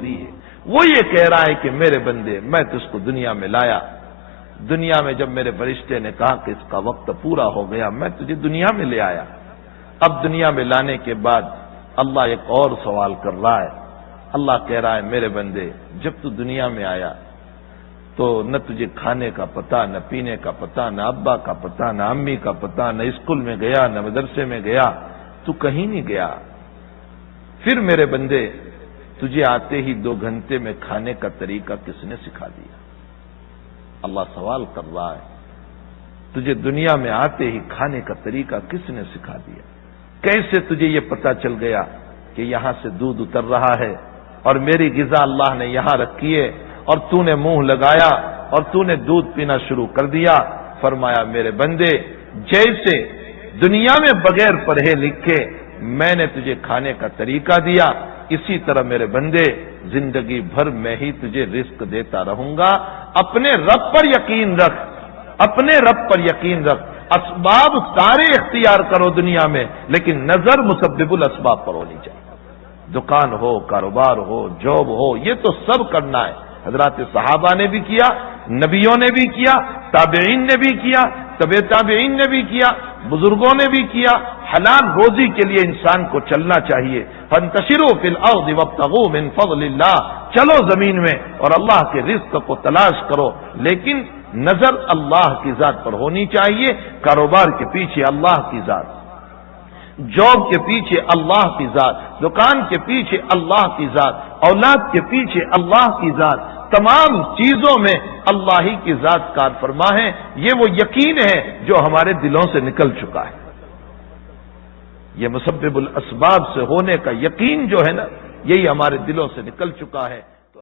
بری ہے۔ وہ یہ کہہ رہا ہے کہ میرے بندے میں تو اس کو دنیا میں لایا، دنیا میں جب میرے فرشتے نے کہا کہ اس کا وقت پورا ہو گیا میں تجھے دنیا میں لے آیا، اب دنیا میں لانے کے بعد اللہ ایک اور سوال کر رہا ہے۔ اللہ کہہ رہا ہے میرے بندے جب تو دنیا میں آیا تو نہ تجھے کھانے کا پتہ، نہ پینے کا پتہ، نہ ابا کا پتہ، نہ امی کا پتہ، نہ اسکول میں گیا، نہ مدرسے میں گیا، تو کہیں نہیں گیا۔ پھر میرے بندے تجھے آتے ہی 2 گھنٹے میں کھانے کا طریقہ کس نے سکھا دیا؟ اللہ سوال کر رہا ہے تجھے دنیا میں آتے ہی کھانے کا طریقہ کس نے سکھا دیا؟ کیسے تجھے یہ پتا چل گیا کہ یہاں سے دودھ اتر رہا ہے اور میری غذا اللہ نے یہاں رکھی ہے اور تو نے منہ لگایا اور تو نے دودھ پینا شروع کر دیا؟ فرمایا میرے بندے جیسے دنیا میں بغیر پڑھے لکھے میں نے تجھے کھانے کا طریقہ دیا، اسی طرح میرے بندے زندگی بھر میں ہی تجھے رزق دیتا رہوں گا۔ اپنے رب پر یقین رکھ، اپنے رب پر یقین رکھ۔ اسباب سارے اختیار کرو دنیا میں، لیکن نظر مسبب الاسباب پر ہونی چاہیے۔ دکان ہو، کاروبار ہو، جاب ہو، یہ تو سب کرنا ہے۔ حضرات صحابہ نے بھی کیا، نبیوں نے بھی کیا، تابعین نے بھی کیا، تبع تابعین نے بھی کیا، بزرگوں نے بھی کیا۔ حلال روزی کے لیے انسان کو چلنا چاہیے۔ فانتشروا فی الارض وابتغوا من فضل اللہ، چلو زمین میں اور اللہ کے رزق کو تلاش کرو، لیکن نظر اللہ کی ذات پر ہونی چاہیے۔ کاروبار کے پیچھے اللہ کی ذات، جاب کے پیچھے اللہ کی ذات، دکان کے پیچھے اللہ کی ذات، اولاد کے پیچھے اللہ کی ذات، تمام چیزوں میں اللہ ہی کی ذات کار فرما ہے۔ یہ وہ یقین ہے جو ہمارے دلوں سے نکل چکا ہے۔ یہ مسبب الاسباب سے ہونے کا یقین جو ہے نا، یہی ہمارے دلوں سے نکل چکا ہے۔